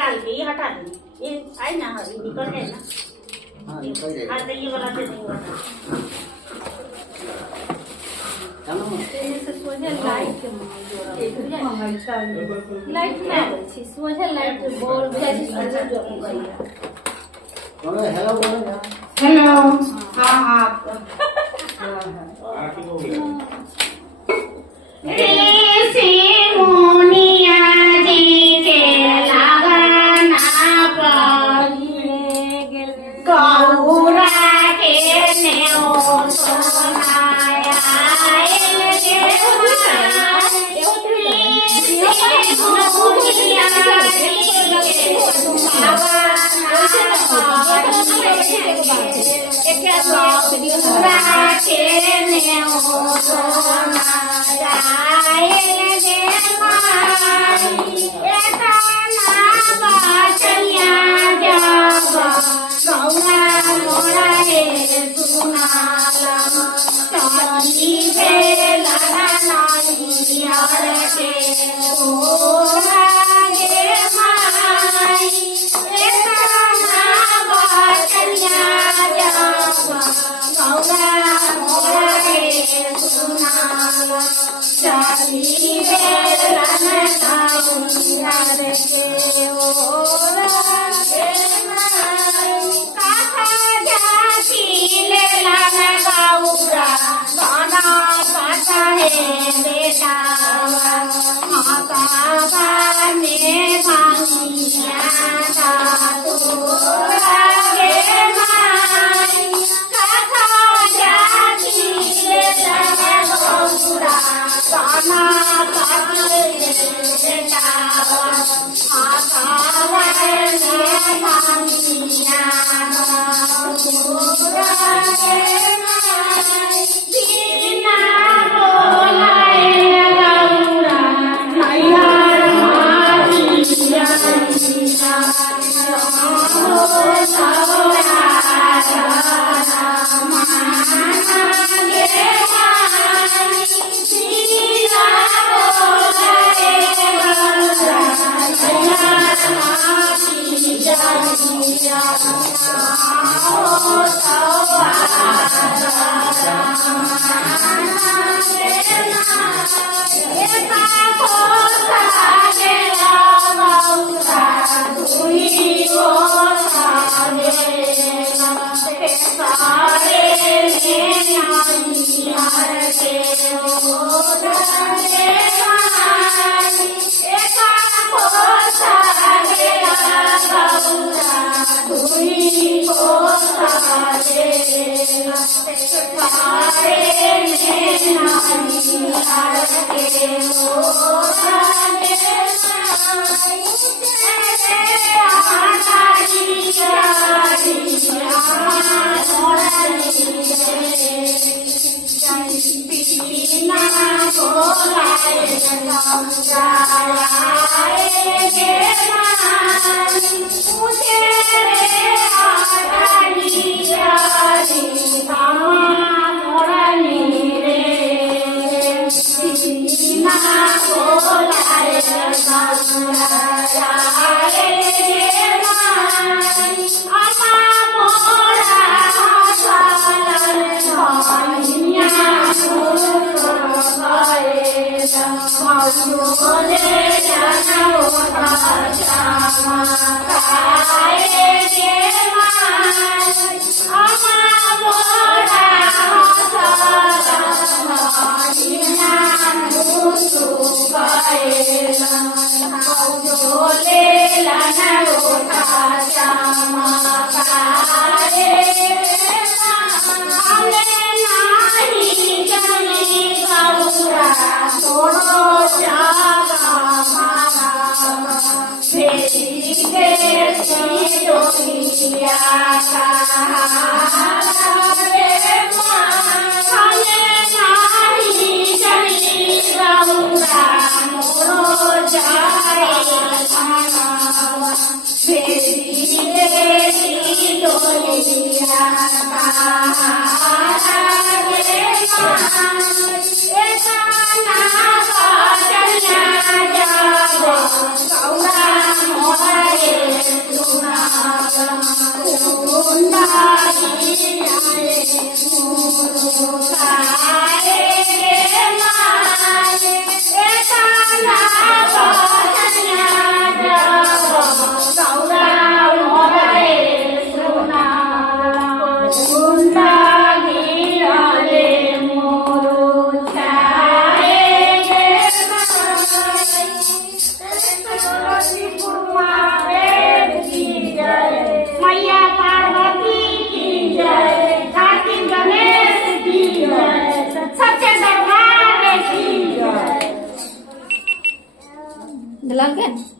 निकाल के ये हटा दे, ये आई ना, ये निकल है ना। हाँ निकल जाएगा। हाँ तो ये वाला दे देंगे वाला। लाइट ना छी सोझे लाइट बोल भेज बोलो हेलो बोलो यार। हेलो हाँ हाँ ऋषि मुनिया जी के लगना पर गौरा के नेओ सोनाया Hãy subscribe cho kênh Ghiền Mì Gõ để không bỏ lỡ લાગે ને